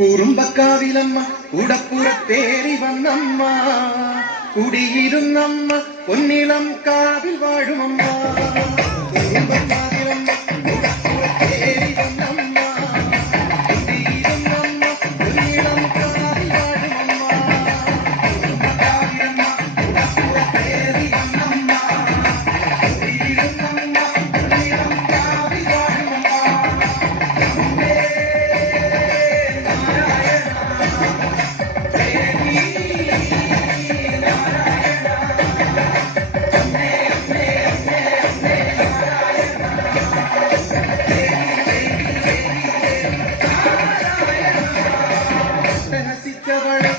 കുറുമ്പക്കാവിലമ്മ ഉടപ്പുറത്തേറി വന്നമ്മ കുടിയിരുന്നമ്മ പൊന്നിളം കാവിൽ വാഴുമമ്മ. കുറുമ്പക്കാവിലമ്മ ഉടപ്പുറത്തേറി വന്നമ്മ കുടിയിരുന്നമ്മ പൊന്നിളം കാവിൽ വാഴുമമ്മ. കുറുമ്പക്കാവിലമ്മ ഉടപ്പുറത്തേറി വന്നമ്മ കുടിയിരുന്നമ്മ പൊന്നിളം കാവിൽ വാഴുമമ്മ. രഹസിച്ചവളെ